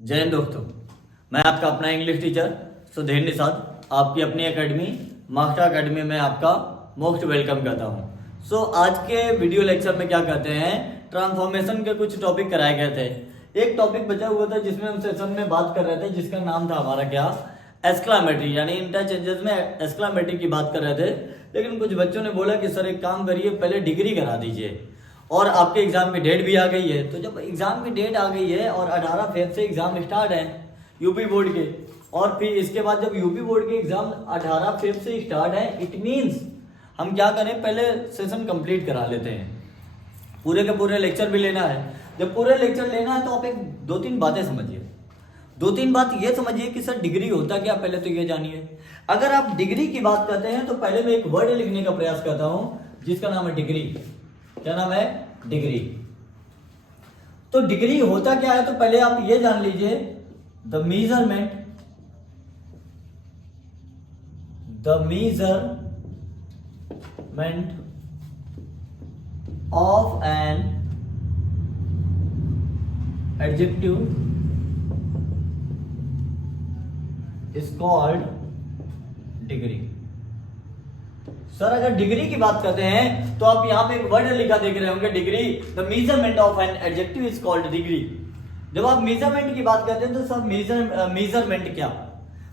जय हिंद दोस्तों। मैं आपका अपना इंग्लिश टीचर सुधीर निषाद आपकी अपनी एकेडमी मास्टर एकेडमी में आपका मोस्ट वेलकम करता हूं। आज के वीडियो लेक्चर में क्या कहते हैं, ट्रांसफॉर्मेशन के कुछ टॉपिक कराए गए थे। एक टॉपिक बचा हुआ था जिसमें हम सेशन में बात कर रहे थे, जिसका नाम था हमारा क्या, एक्सक्लामेटरी, यानी इंटरचेंजेस में एक्सक्लामेटरी की बात कर रहे थे। लेकिन कुछ बच्चों ने बोला कि सर एक काम करिए, पहले डिग्री करा दीजिए और आपके एग्जाम की डेट भी आ गई है। तो जब एग्जाम की डेट आ गई है और 18 फेब से एग्जाम स्टार्ट है यूपी बोर्ड के, और फिर इसके बाद जब यूपी बोर्ड के एग्जाम 18 फेब से स्टार्ट है, इट मींस हम क्या करें, पहले सेशन कंप्लीट करा लेते हैं। पूरे के पूरे लेक्चर भी लेना है। जब पूरे लेक्चर लेना है तो आप एक दो तीन बातें समझिए। दो तीन बात ये समझिए कि सर डिग्री होता क्या, पहले तो ये जानिए। अगर आप डिग्री की बात करते हैं तो पहले मैं एक वर्ड लिखने का प्रयास करता हूं जिसका नाम है डिग्री। क्या नाम है? डिग्री। तो डिग्री होता क्या है, तो पहले आप ये जान लीजिए, the measurement of an adjective is called degree. Sir अगर डिग्री की बात करते हैं तो आप यहां पे एक वर्ड लिखा देख रहे होंगे, degree. The measurement of an adjective is called degree. जब आप मेजरमेंट की बात करते हैं तो सब मेजरमेंट क्या,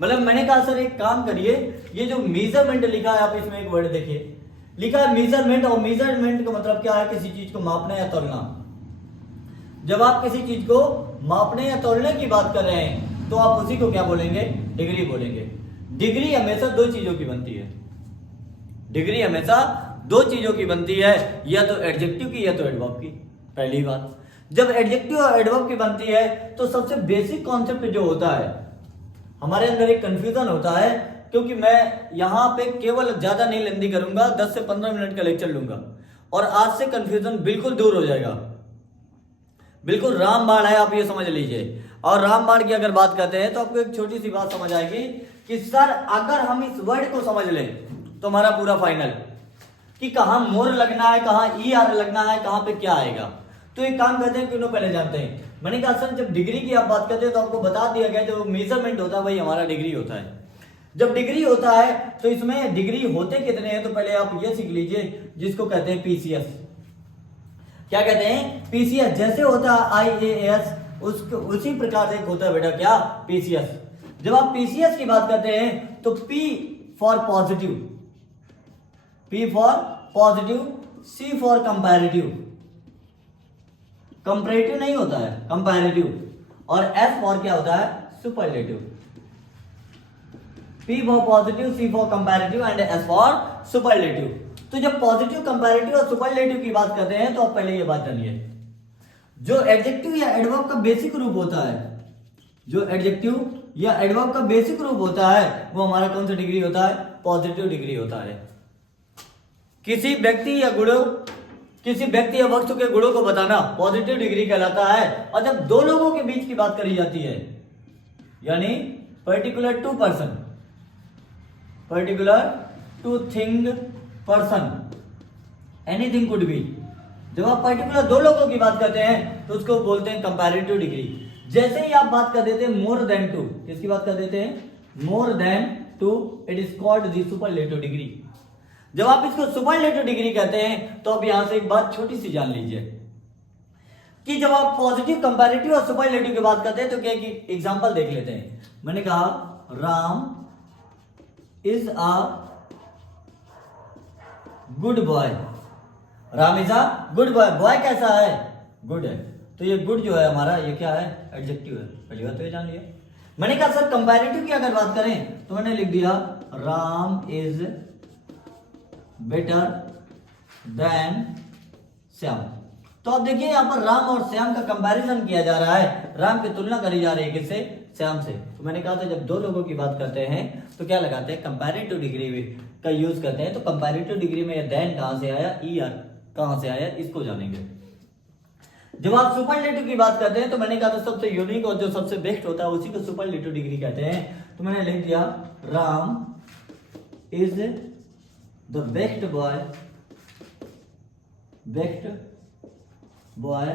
मतलब मैंने कहा सर एक काम करिए, ये जो मेजरमेंट लिखा है आप इसमें एक वर्ड देखिए, लिखा है मेजरमेंट। और मेजरमेंट का मतलब क्या है, किसी चीज को मापना या तोलना। जब आप किसी चीज को मापने या तोलने की बात कर रहे हैं तो आप उसी को क्या बोलेंगे, डिग्री बोलेंगे। डिग्री हमेशा दो चीजों की बनती है। डिग्री हमेशा दो चीजों की बनती है, या तो एडजेक्टिव की या तो एडवर्ब की। पहली बात, जब एडजेक्टिव और एडवर्ब की बनती है तो सबसे बेसिक कॉन्सेप्ट जो होता है, हमारे अंदर एक कंफ्यूजन होता है, क्योंकि मैं यहां पे केवल ज्यादा नहीं लेंदी करूंगा, 10 से 15 मिनट का लेक्चर लूंगा और आज से कंफ्यूजन बिल्कुल दूर हो जाएगा। बिल्कुल रामबाण है, आप ये समझ लीजिए। और रामबाण की अगर बात करते हैं तो आपको एक छोटी सी बात समझ आएगी कि सर अगर हम इस वर्ड को समझ लें तो हमारा पूरा फाइनल, कि कहां मोर लगना है, कहां ई आर लगना है, कहां पे क्या आएगा। तो एक काम करते हैं, क्यों पहले जानते हैं। मैंने कहा सर जब डिग्री की आप बात करते हैं तो आपको बता दिया गया जो मेजरमेंट होता है वही हमारा डिग्री होता है। जब डिग्री होता है तो इसमें डिग्री होते कितने हैं, तो पहले आप ये सीख लीजिए जिसको कहते हैं पीसीएस। क्या कहते हैं? पीसीएस। जैसे होता है आईएएस, उसी प्रकार से एक होता है बेटा क्या, पीसीएस। जब आप पीसीएस की बात करते हैं तो P for positive, P for positive, C for comparative, comparative नहीं होता है, कंपैरेटिव, और S फॉर क्या होता है, superlative. P for positive, C for comparative and S for superlative. तो जब पॉजिटिव, कंपैरेटिव और सुपरलेटिव की बात करते हैं तो आप पहले ये बात जानिए, जो एडजेक्टिव या एडवर्ब का बेसिक रूप होता है, जो एडजेक्टिव या एडवर्ब का बेसिक रूप होता है वो हमारा कौन सा डिग्री होता है, पॉजिटिव डिग्री होता है। किसी व्यक्ति या गुणों, किसी व्यक्ति या वस्तु के गुणों को बताना पॉजिटिव डिग्री कहलाता है। और जब दो लोगों के बीच की बात करी जाती है, यानी particular to person, particular to thing person, anything could be, जब आप पर्टिकुलर दो लोगों की बात करते हैं तो उसको बोलते हैं कंपैरेटिव डिग्री। जैसे ही आप बात कर देते हैं मोर देन टू, किसकी बात कर देते हैं, more than two, it is called the superlative degree. जब आप इसको सुपरलेटिव डिग्री कहते हैं तो अब यहां से एक बात छोटी सी जान लीजिए कि जब आप पॉजिटिव, कंपैरेटिव और सुपरलेटिव की बात करते हैं तो क्या एग्जांपल देख लेते हैं। मैंने कहा Ram is a good boy, Ram is a good boy. Boy कैसा है, गुड है। तो ये गुड जो है हमारा, ये क्या है, एडजेक्टिव है। पहली बात तो ये जान लिया। मैंने कहा सर कंपैरेटिव की अगर बात करें तो मैंने लिख दिया Ram is better than Shyam. तो अब देखिए यहां पर राम और श्याम का कंपैरिजन किया जा रहा है, राम की तुलना करी जा रही है किससे, श्याम से। तो मैंने कहा था जब दो लोगों की बात करते हैं तो क्या लगाते हैं, कंपैरेटिव डिग्री का यूज करते हैं। तो कंपैरेटिव डिग्री में देन कहां से आया, ई आर कहां से आया, इसको जानेंगे। जब आप सुपरलेटिव की बात करते हैं तो मैंने कहा था सबसे यूनिक और जो सबसे बेस्ट होता है उसी को सुपरलेटिव डिग्री कहते हैं। तो मैंने लिख दिया Ram is the best boy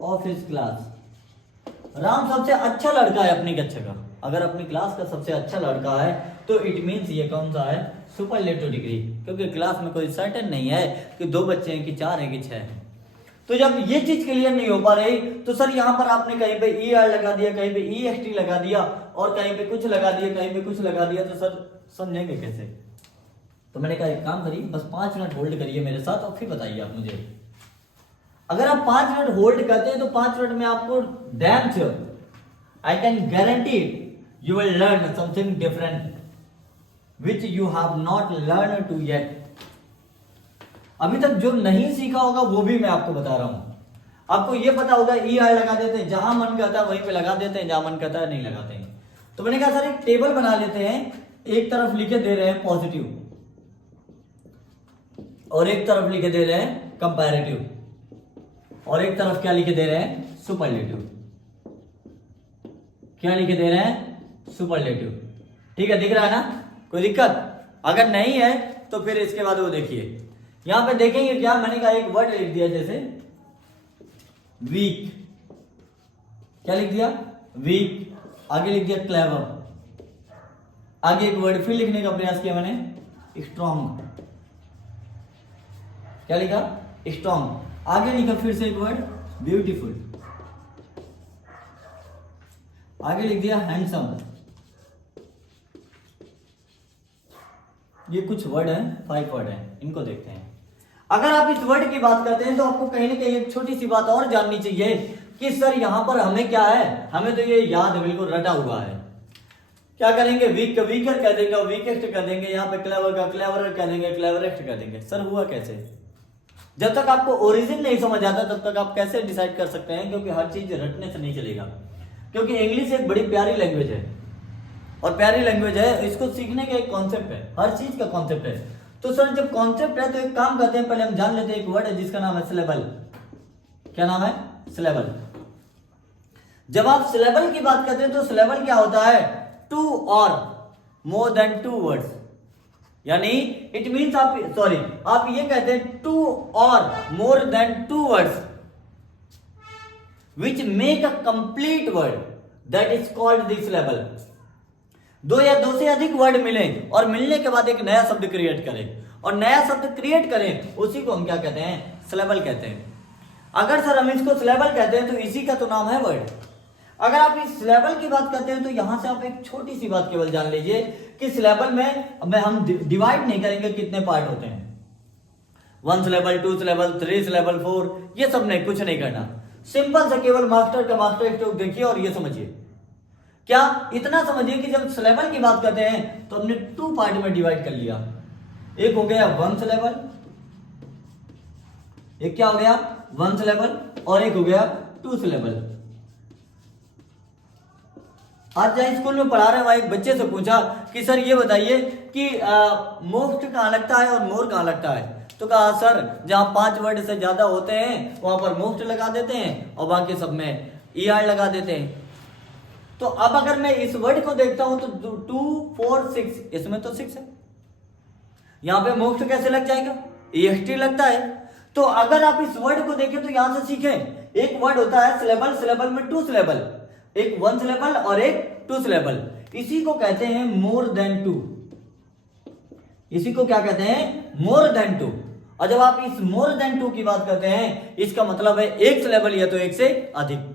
of his class. Ram सबसे अच्छा लड़का है अपनी कक्षा का। अगर अपनी क्लास का सबसे अच्छा लड़का है तो इट मीन्स ये कौन सा है, सुपरलेटिव डिग्री, क्योंकि क्लास में कोई सर्टेन नहीं है कि 2 बच्चे हैं कि 4 हैं कि 6 हैं। तो जब ये चीज क्लियर नहीं हो पा रही तो सर यहाँ पर आपने कहीं पे ई आर लगा दिया, कहीं पे ई एस टी लगा दिया और कहीं पे कुछ लगा दिया, कहीं पे कुछ लगा दिया, तो सर समझेंगे कैसे? तो मैंने कहा एक काम करिए, बस 5 मिनट होल्ड करिए मेरे साथ और फिर बताइए आप मुझे। अगर आप 5 मिनट होल्ड करते हैं तो 5 मिनट में आपको damn sure, I can guarantee you will learn something different which you have not learn to yet. अभी तक जो नहीं सीखा होगा वो भी मैं आपको बता रहा हूं। आपको ये पता होगा ई आर लगा देते हैं, जहां मन करता है वहीं पे लगा देते हैं, जहां मन करता है नहीं लगाते हैं। तो मैंने कहा सर एक टेबल बना लेते हैं, एक तरफ लिखे दे रहे हैं पॉजिटिव और एक तरफ लिखे दे रहे हैं कंपैरेटिव और एक तरफ क्या लिखे दे रहे हैं, सुपरलेटिव। क्या लिखे दे रहे हैं, सुपरलेटिव। ठीक है, दिख रहा है ना? कोई दिक्कत? अगर नहीं है तो फिर इसके बाद वो देखिए, यहां पे देखेंगे क्या, मैंने कहा एक वर्ड लिख दिया जैसे वीक। क्या लिख दिया, वीक। आगे लिख दिया क्लेवर। आगे एक वर्ड फिर लिखने का प्रयास किया मैंने, स्ट्रॉन्ग। क्या लिखा, स्ट्रॉन्ग। आगे लिखा फिर से एक वर्ड, ब्यूटीफुल। आगे लिख दिया हैंडसम। ये कुछ वर्ड हैं, 5 वर्ड हैं, इनको देखते हैं। अगर आप इस वर्ड की बात करते हैं तो आपको कहीं ना कहीं एक छोटी सी बात और जाननी चाहिए कि सर यहां पर हमें क्या है, हमें तो ये याद बिल्कुल रटा हुआ है। क्या करेंगे, वीक का वीकर कह देंगे, वीकेस्ट कर देंगे, यहाँ पे क्लेवर का क्लेवर कह देंगे, क्लेवरेस्ट कर देंगे। सर हुआ कैसे? जब तक आपको ओरिजिन नहीं समझ आता तब तक आप कैसे डिसाइड कर सकते हैं? क्योंकि हर चीज रटने से नहीं चलेगा, क्योंकि इंग्लिश एक बड़ी प्यारी लैंग्वेज है और प्यारी लैंग्वेज है, इसको सीखने का एक कॉन्सेप्ट है, हर चीज का कॉन्सेप्ट है। तो सर जब कॉन्सेप्ट है तो एक काम करते हैं, पहले हम जान लेते हैं एक वर्ड है जिसका नाम है सिलेबल। क्या नाम है, सिलेबल। जब आप सिलेबल की बात करते हैं तो सिलेबल क्या होता है, 2 और मोर देन 2 वर्ड्स, यानी इट मीन्स आप ये कहते हैं 2 और more than 2 words which make a complete word, that is called the syllable. 2 या 2 से अधिक वर्ड मिले और मिलने के बाद एक नया शब्द क्रिएट करें, और नया शब्द क्रिएट करें उसी को हम क्या कहते हैं, सिलेबल कहते हैं। अगर सर हम इसको सिलेबल कहते हैं तो इसी का तो नाम है वर्ड। अगर आप इस सिलेबल की बात करते हैं तो यहां से आप एक छोटी सी बात केवल जान लीजिए कि सिलेबल में हम डिवाइड नहीं करेंगे कितने पार्ट होते हैं, 1 सिलेबल, 2 सिलेबल, 3 सिलेबल, 4, ये सब नहीं, कुछ नहीं करना। सिंपल से केवल मास्टर का मास्टर स्ट्रोक देखिए और ये समझिए। क्या इतना समझिए कि जब सिलेबल की बात करते हैं तो हमने 2 पार्ट में डिवाइड कर लिया। एक हो गया 1 सिलेबल, एक क्या हो गया 1 सिलेबल, और एक हो गया 2 सिलेबल। आज जहाँ स्कूल में पढ़ा रहे वहां एक बच्चे से पूछा कि सर ये बताइए कि मोस्ट कहाँ लगता है और मोर कहाँ लगता है? तो कहा सर जहां 5 वर्ड से ज्यादा होते हैं वहां पर मोस्ट लगा देते हैं और बाकी सब में ई आर लगा देते हैं। तो अब अगर मैं इस वर्ड को देखता हूं तो 2, 4, 6, इसमें तो 6 है, यहां पे मोस्ट कैसे लग जाएगा, EST लगता है। तो अगर आप इस वर्ड को देखें तो यहां से सीखें, एक वर्ड होता है सिलेबल, सिलेबल में 2 सिलेबल, एक 1 सिलेबल और एक 2 सिलेबल, इसी को कहते हैं मोर देन 2। इसी को क्या कहते हैं, मोर देन 2। और जब आप इस मोर देन 2 की बात करते हैं इसका मतलब है एक सिलेबल या तो एक से अधिक।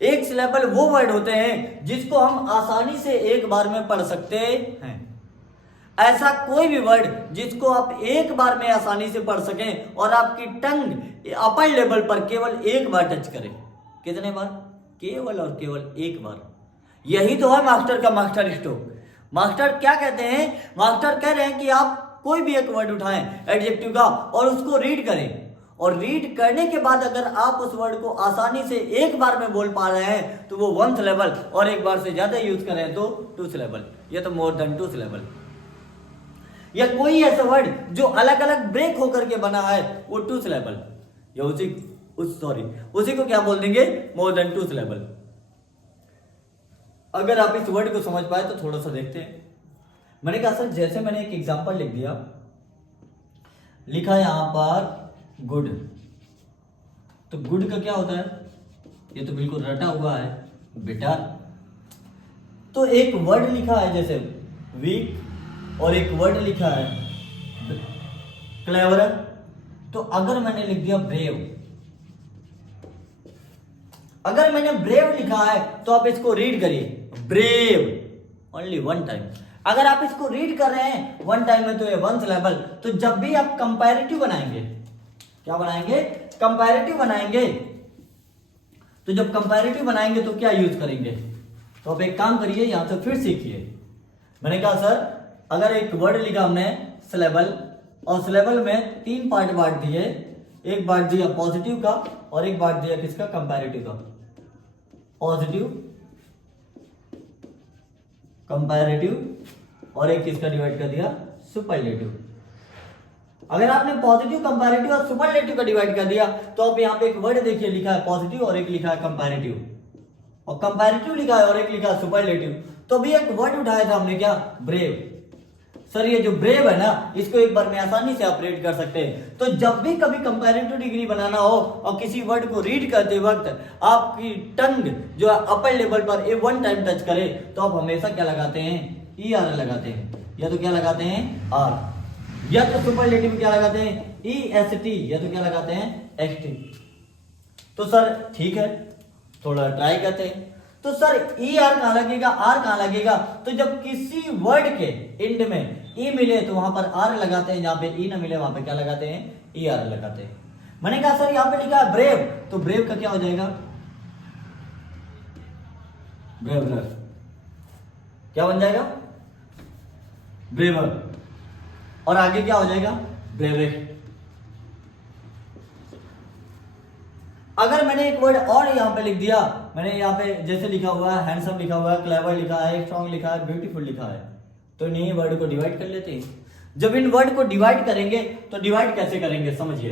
एक सिलेबल वो वर्ड होते हैं जिसको हम आसानी से एक बार में पढ़ सकते हैं। ऐसा कोई भी वर्ड जिसको आप एक बार में आसानी से पढ़ सकें और आपकी टंग अपर लेवल पर केवल एक बार टच करे। कितने बार, केवल और केवल एक बार। यही तो है मास्टर का मास्टर स्ट्रोक। मास्टर क्या कहते हैं, मास्टर कह रहे हैं कि आप कोई भी एक वर्ड उठाएं एडजेक्टिव का और उसको रीड करें, और रीड करने के बाद अगर आप उस वर्ड को आसानी से एक बार में बोल पा रहे हैं तो वो 1 सिलेबल, और एक बार से ज्यादा यूज करें तो 2 सिलेबल, या तो मोर देन 2 सिलेबल। या कोई ऐसा वर्ड जो अलग अलग ब्रेक होकर के बना है वो 2 सिलेबल, या उसी को क्या बोल देंगे, मोर देन 2 सिलेबल। अगर आप इस वर्ड को समझ पाए तो थोड़ा सा देखते हैं। मैंने कहा सर जैसे मैंने एक एग्जांपल लिख दिया, लिखा यहां पर गुड, तो गुड का क्या होता है, ये तो बिल्कुल रटा हुआ है बेटा। तो एक वर्ड लिखा है जैसे वीक और एक वर्ड लिखा है क्लेवर। तो अगर मैंने लिख दिया ब्रेव, अगर मैंने ब्रेव लिखा है तो आप इसको रीड करिए, ब्रेव ओनली वन टाइम। अगर आप इसको रीड कर रहे हैं वन टाइम में तो ये वन सिलेबल। तो जब भी आप कंपैरेटिव बनाएंगे, क्या बनाएंगे? कंपैरेटिव बनाएंगे। तो जब कंपैरेटिव बनाएंगे तो क्या यूज करेंगे? तो आप एक काम करिए, यहां से फिर सीखिए। मैंने कहा सर अगर एक वर्ड लिखा हमने सिलेबल, और सिलेबल में 3 पार्ट बांट दिए, एक बांट दिया पॉजिटिव का और एक बांट दिया किसका? कंपैरेटिव का। पॉजिटिव, कंपैरेटिव और एक किसका डिवाइड कर दिया? सुपरलेटिव। अगर आपने पॉजिटिव, कंपैरेटिव और सुपरलेटिव का डिवाइड कर दिया तो आप यहाँ पे एक वर्ड देखिए लिखा है पॉजिटिव और एक लिखा है कंपैरेटिव, और कंपैरेटिव लिखा है और एक लिखा है सुपरलेटिव। तो अभी एक वर्ड उठाया था हमने, क्या? ब्रेव। सर ये जो ब्रेव है ना, इसको एक बार में आसानी से आप रीड कर सकते हैं। तो जब भी कभी कंपैरेटिव डिग्री बनाना हो और किसी वर्ड को रीड करते वक्त आपकी टंग जो है अपर लेवल पर ए वन टाइम टच करे तो आप हमेशा क्या लगाते हैं? ई आर लगाते हैं, या तो क्या लगाते हैं? आर, या तो सुपरलेटिव में क्या लगाते हैं? ई एस टी, या तो क्या लगाते हैं? S T. तो सर ठीक है, थोड़ा ट्राई करते हैं। तो सर ई आर कहां लगेगा, आर कहां लगेगा? तो जब किसी वर्ड के एंड में ई मिले तो वहां पर आर लगाते हैं, जहां पे ई ना मिले वहां पे क्या लगाते हैं? ई आर लगाते हैं। मैंने कहा सर यहां पे लिखा है ब्रेव, तो ब्रेव का क्या हो जाएगा? ब्रेवरर। क्या बन जाएगा? ब्रेवर। और आगे क्या हो जाएगा? ब्रेवेस्ट। अगर मैंने एक वर्ड और यहां पे लिख दिया, मैंने यहां पे जैसे लिखा हुआ है हैंडसम लिखा हुआ है, क्लेवर लिखा है, स्ट्रॉन्ग लिखा है, ब्यूटीफुल लिखा है, तो इन्हीं वर्ड को डिवाइड कर लेते हैं। जब इन वर्ड को डिवाइड करेंगे तो डिवाइड कैसे करेंगे समझिए।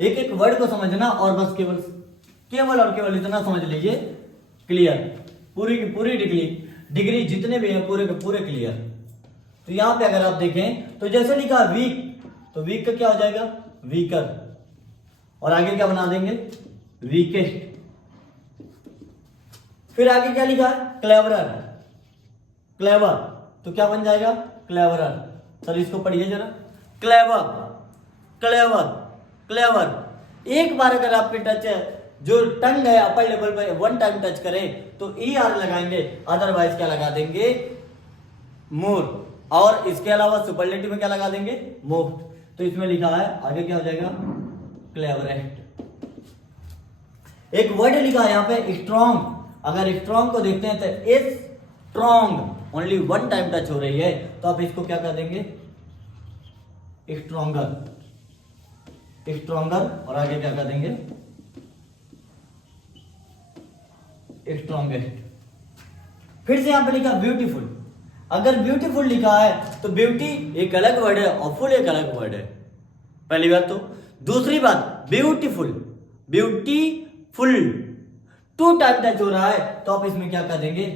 एक एक वर्ड को समझना और बस केवल और केवल इतना समझ लीजिए, क्लियर। पूरी की पूरी डिग्री जितने भी हैं पूरे के पूरे क्लियर। तो यहां पे अगर आप देखें तो जैसे लिखा वीक, तो वीक का क्या हो जाएगा? वीकर। और आगे क्या बना देंगे? वीकेस्ट। फिर आगे क्या लिखा है? क्लेवरर। क्लेवर, तो क्या बन जाएगा? क्लेवरर। सर इसको पढ़िए जरा, क्लेवर, क्लेवर, क्लेवर। एक बार अगर आपके टच है, जो टंग है अपर लेवल पे वन टाइम टच करे तो ई आर लगाएंगे, अदरवाइज क्या लगा देंगे? मोर। और इसके अलावा सुपरलेटिव में क्या लगा देंगे? मोस्ट। तो इसमें लिखा है आगे क्या हो जाएगा? क्लेवरेस्ट। एक वर्ड लिखा है यहाँ पे स्ट्रॉन्ग। अगर स्ट्रॉन्ग को देखते हैं तो इस strong only one time touch हो रही है, तो आप इसको क्या कर देंगे? Stronger, stronger. और आगे क्या कर देंगे? स्ट्रॉन्गेस्ट। फिर से यहां पे लिखा ब्यूटीफुल। अगर ब्यूटीफुल लिखा है तो ब्यूटी एक अलग वर्ड है और फुल एक अलग वर्ड है, पहली बात। तो दूसरी बात, beautiful, beautiful two time touch हो रहा है तो आप इसमें क्या कर देंगे?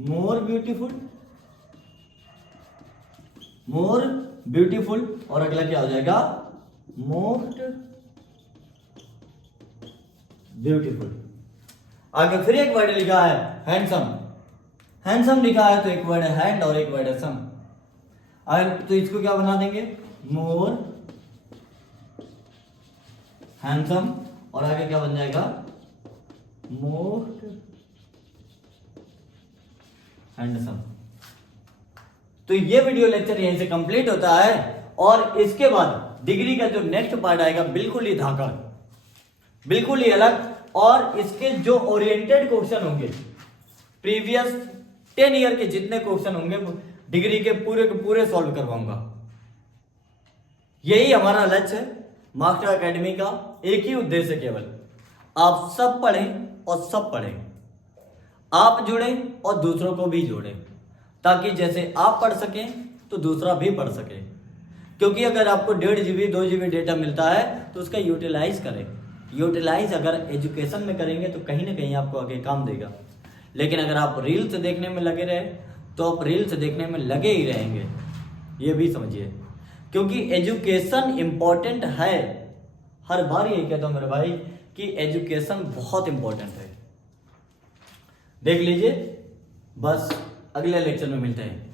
More beautiful, more beautiful. और अगला क्या हो जाएगा? Most beautiful. आगे फिर एक वर्ड लिखा है हैंडसम। हैंडसम लिखा है तो एक वर्ड है हैंड और एक वर्ड है सम। तो इसको क्या बना देंगे? मोर हैंडसम। और आगे क्या बन जाएगा? Most handsome. तो ये वीडियो लेक्चर यहीं से कंप्लीट होता है। और इसके बाद डिग्री का जो नेक्स्ट पार्ट आएगा बिल्कुल ही धाकड़, बिल्कुल ही अलग। और इसके जो ओरिएंटेड क्वेश्चन होंगे, प्रीवियस 10 ईयर के जितने क्वेश्चन होंगे डिग्री के पूरे सॉल्व करवाऊंगा। यही हमारा लक्ष्य है मास्टर एकेडमी का। एक ही उद्देश्य केवल, आप सब पढ़ें और सब पढ़ें, आप जुड़ें और दूसरों को भी जोड़ें, ताकि जैसे आप पढ़ सकें तो दूसरा भी पढ़ सके। क्योंकि अगर आपको 1.5 GB 2 GB डेटा मिलता है तो उसका यूटिलाइज करें। यूटिलाइज अगर एजुकेशन में करेंगे तो कहीं ना कहीं आपको आगे काम देगा। लेकिन अगर आप रील्स देखने में लगे रहे तो आप रील्स देखने में लगे ही रहेंगे, ये भी समझिए। क्योंकि एजुकेशन इंपॉर्टेंट है, हर बार यही कहता हूं मेरे भाई, कि एजुकेशन बहुत इंपॉर्टेंट है। देख लीजिए, बस अगले लेक्चर में मिलते हैं।